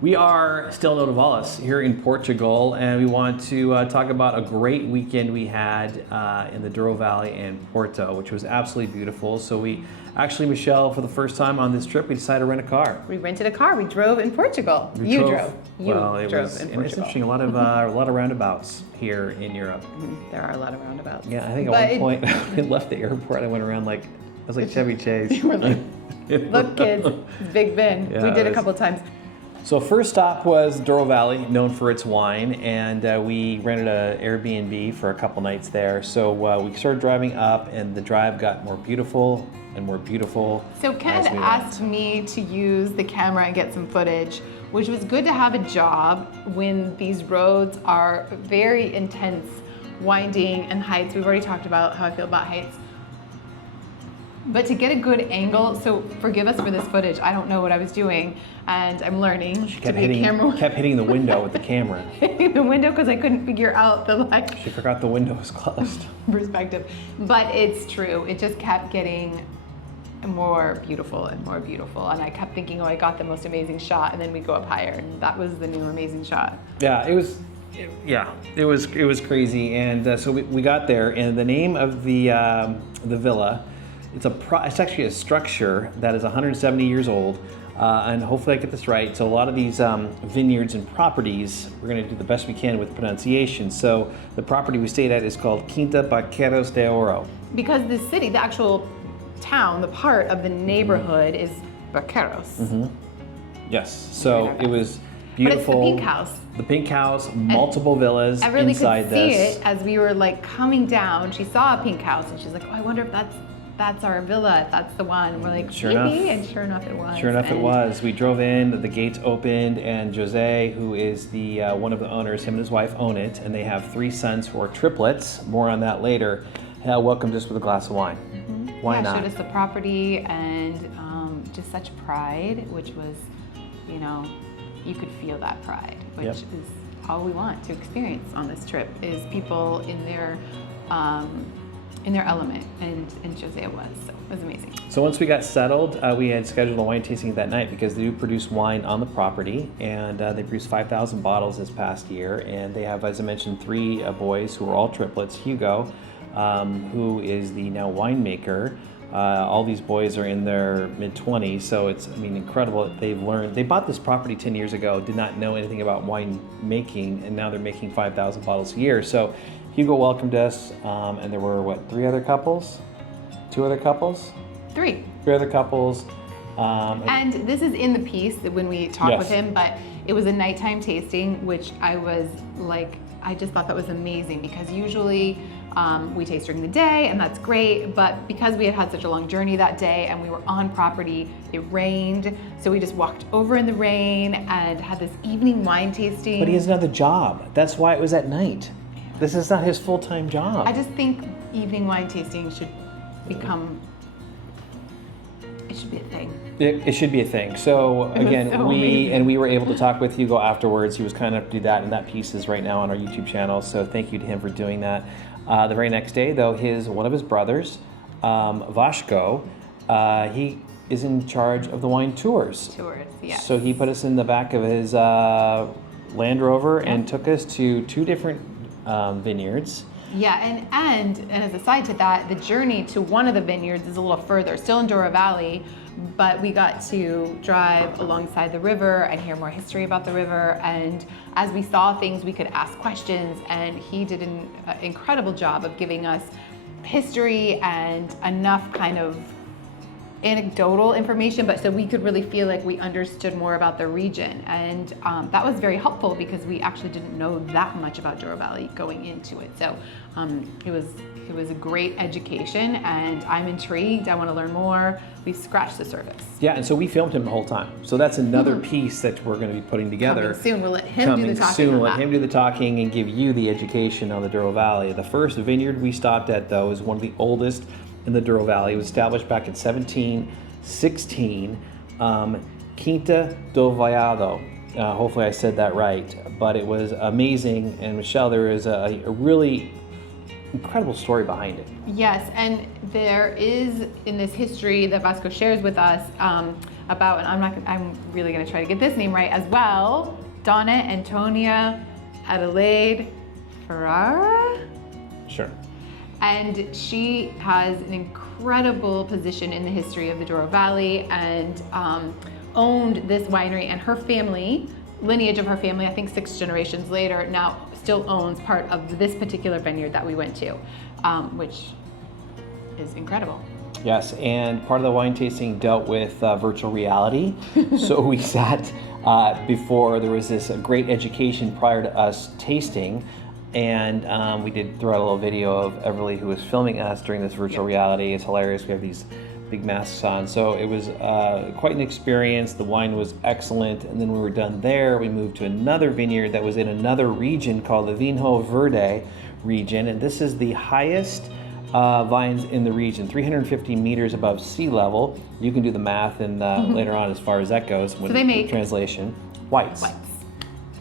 We are still in Douro Valley here in Portugal, and we want to talk about a great weekend we had in the Douro Valley and Porto, which was absolutely beautiful. So we actually, Michelle, for the first time on this trip, we decided to rent a car. We rented a car. We drove in Portugal. You drove in Portugal. It's interesting. A lot of roundabouts here in Europe. There are a lot of roundabouts. Yeah, I think at one point I left the airport. I went around like I was like Chevy Chase. You were like, look, kids, it's Big Ben. Yeah, we did a couple of times. So first stop was Douro Valley, known for its wine, and we rented an Airbnb for a couple nights there. So we started driving up, and the drive got more beautiful and more beautiful. So Ken asked me to use the camera and get some footage, which was good to have a job when these roads are very intense, winding, and heights. We've already talked about how I feel about heights. But to get a good angle, so forgive us for this footage, I don't know what I was doing, and I'm learning She kept hitting the window with the camera. Hitting the window because I couldn't figure out the She forgot the window was closed. Perspective. But it's true, it just kept getting more beautiful and more beautiful, and I kept thinking, oh, I got the most amazing shot, and then we go up higher, and that was the new amazing shot. Yeah, it was crazy, and so we got there, and the name of the villa. It's actually a structure that is 170 years old, and hopefully I get this right. So a lot of these vineyards and properties, we're going to do the best we can with pronunciation. So the property we stayed at is called Quinta Barqueiros de Ouro. Because the city, the actual town, the part of the neighborhood is Barqueiros. Yes, so it was beautiful. But it's the pink house. The pink house, multiple villas inside this. Everybody could see it as we were like coming down. She saw a pink house, and she's like, oh, I wonder if that's our villa, if that's the one. And we're like, maybe, and sure enough it was. Sure enough it was. We drove in, the gates opened, and Jose, who is the one of the owners, him and his wife own it, and they have 3 sons who are triplets, more on that later, welcomed us with a glass of wine. Why not? Showed us the property, and just such pride, which was, you could feel that pride, which is all we want to experience on this trip, is people in their element, and Jose was, so it was amazing. So once we got settled, we had scheduled a wine tasting that night because they do produce wine on the property, and they produced 5,000 bottles this past year, and they have, as I mentioned, 3 boys who are all triplets. Hugo, who is the now winemaker. All these boys are in their mid-20s, so it's, incredible that they've learned. They bought this property 10 years ago, did not know anything about wine making, and now they're making 5,000 bottles a year. So Hugo welcomed us, and there were, 3 other couples? 2 other couples? 3. 3 other couples. And this is in the piece that when we talked with him, but it was a nighttime tasting, which I was like, I just thought that was amazing, because usually we taste during the day, and that's great, but because we had had such a long journey that day and we were on property, it rained, so we just walked over in the rain and had this evening wine tasting. But he has another job. That's why it was at night. This is not his full-time job. I just think evening wine tasting should become, it should be a thing. It should be a thing. So again, we were able to talk with Hugo afterwards. He was kind enough to do that, and that piece is right now on our YouTube channel. So thank you to him for doing that. The very next day, though, one of his brothers, Vasco, he is in charge of the wine tours. Yes. So he put us in the back of his Land Rover and took us to 2 different vineyards. Yeah, and as a side to that, the journey to one of the vineyards is a little further, still in Douro Valley, but we got to drive alongside the river and hear more history about the river, and as we saw things, we could ask questions, and he did an incredible job of giving us history and enough kind of anecdotal information, but so we could really feel like we understood more about the region, and that was very helpful because we actually didn't know that much about Douro Valley going into it. So it was a great education, and I'm intrigued. I want to learn more. We've scratched the surface. Yeah, and so we filmed him the whole time. So that's another piece that we're going to be putting together. Coming soon. We'll let him do the talking. We'll let him do the talking and give you the education on the Douro Valley. The first vineyard we stopped at, though, is one of the oldest in the Douro Valley. It was established back in 1716, Quinta do Vaiado. Hopefully I said that right, but it was amazing. And Michelle, there is a really incredible story behind it. Yes, and there is in this history that Vasco shares with us about, and I'm really gonna try to get this name right as well, Donna Antonia Adelaide Ferrara. Sure. And she has an incredible position in the history of the Douro Valley and owned this winery, and her family, lineage of her family, I think 6 generations later, now still owns part of this particular vineyard that we went to, which is incredible. Yes, and part of the wine tasting dealt with virtual reality. So we sat before, there was this great education prior to us tasting, and we did throw out a little video of Everly, who was filming us during this virtual reality. It's hilarious. We have these big masks on. So it was quite an experience. The wine was excellent. And then when we were done there, we moved to another vineyard that was in another region called the Vinho Verde region. And this is the highest vines in the region, 350 meters above sea level. You can do the math and later on as far as that goes with they make translation. Whites. Whites.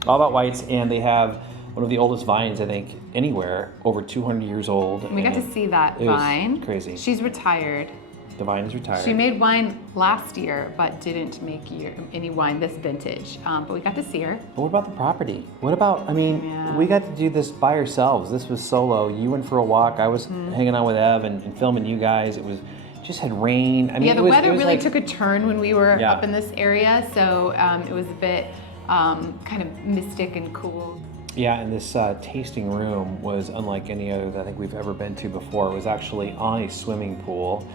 All about whites, and they have one of the oldest vines, I think, anywhere, over 200 years old. We got to see that vine. Crazy. She's retired. The vine is retired. She made wine last year, but didn't make any wine this vintage. But we got to see her. But what about the property? What about, we got to do this by ourselves. This was solo. You went for a walk. I was hanging out with Ev and filming you guys. It was just had rain. The weather really took a turn when we were up in this area, so it was a bit kind of mystic and cool. Yeah, and this tasting room was unlike any other that I think we've ever been to before. It was actually on a swimming pool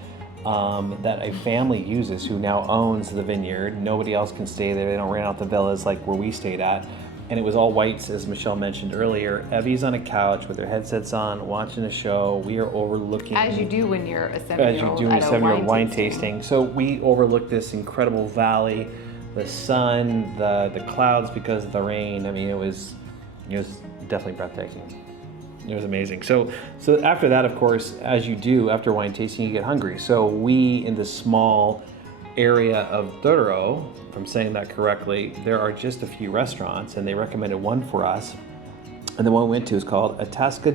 that a family uses who now owns the vineyard. Nobody else can stay there. They don't rent out the villas like where we stayed at. And it was all whites, as Michelle mentioned earlier. Evie's on a couch with her headsets on, watching a show. We are overlooking... As you do when you're a 7-year-old As you do when you're a 7-year-old wine tasting. So we overlooked this incredible valley, the sun, the clouds because of the rain. I mean, it was definitely breathtaking. It was amazing. So after that, of course, as you do after wine tasting, you get hungry. So we, in this small area of Douro, if I'm saying that correctly, there are just a few restaurants, and they recommended one for us. And the one we went to is called Atasca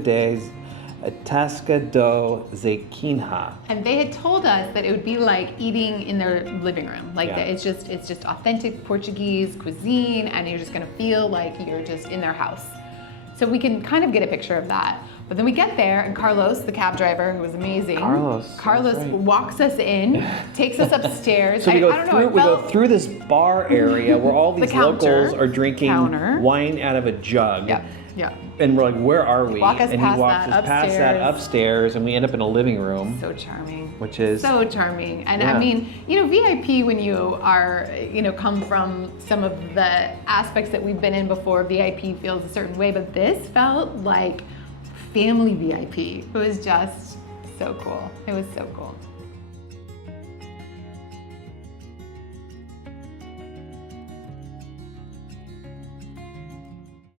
do Zequinha. And they had told us that it would be like eating in their living room. Like that it's just authentic Portuguese cuisine, and you're just gonna feel like you're just in their house. So we can kind of get a picture of that. But then we get there, and Carlos, the cab driver, who was amazing. Carlos right. Walks us in, takes us upstairs. So we go through this bar area where all these locals are drinking wine out of a jug. Yeah. And we're like, where are we? And he walks us past that upstairs, and we end up in a living room. So charming. Which is so charming. And I mean, VIP, when you are, come from some of the aspects that we've been in before, VIP feels a certain way, but this felt like family VIP. It was just so cool. It was so cool.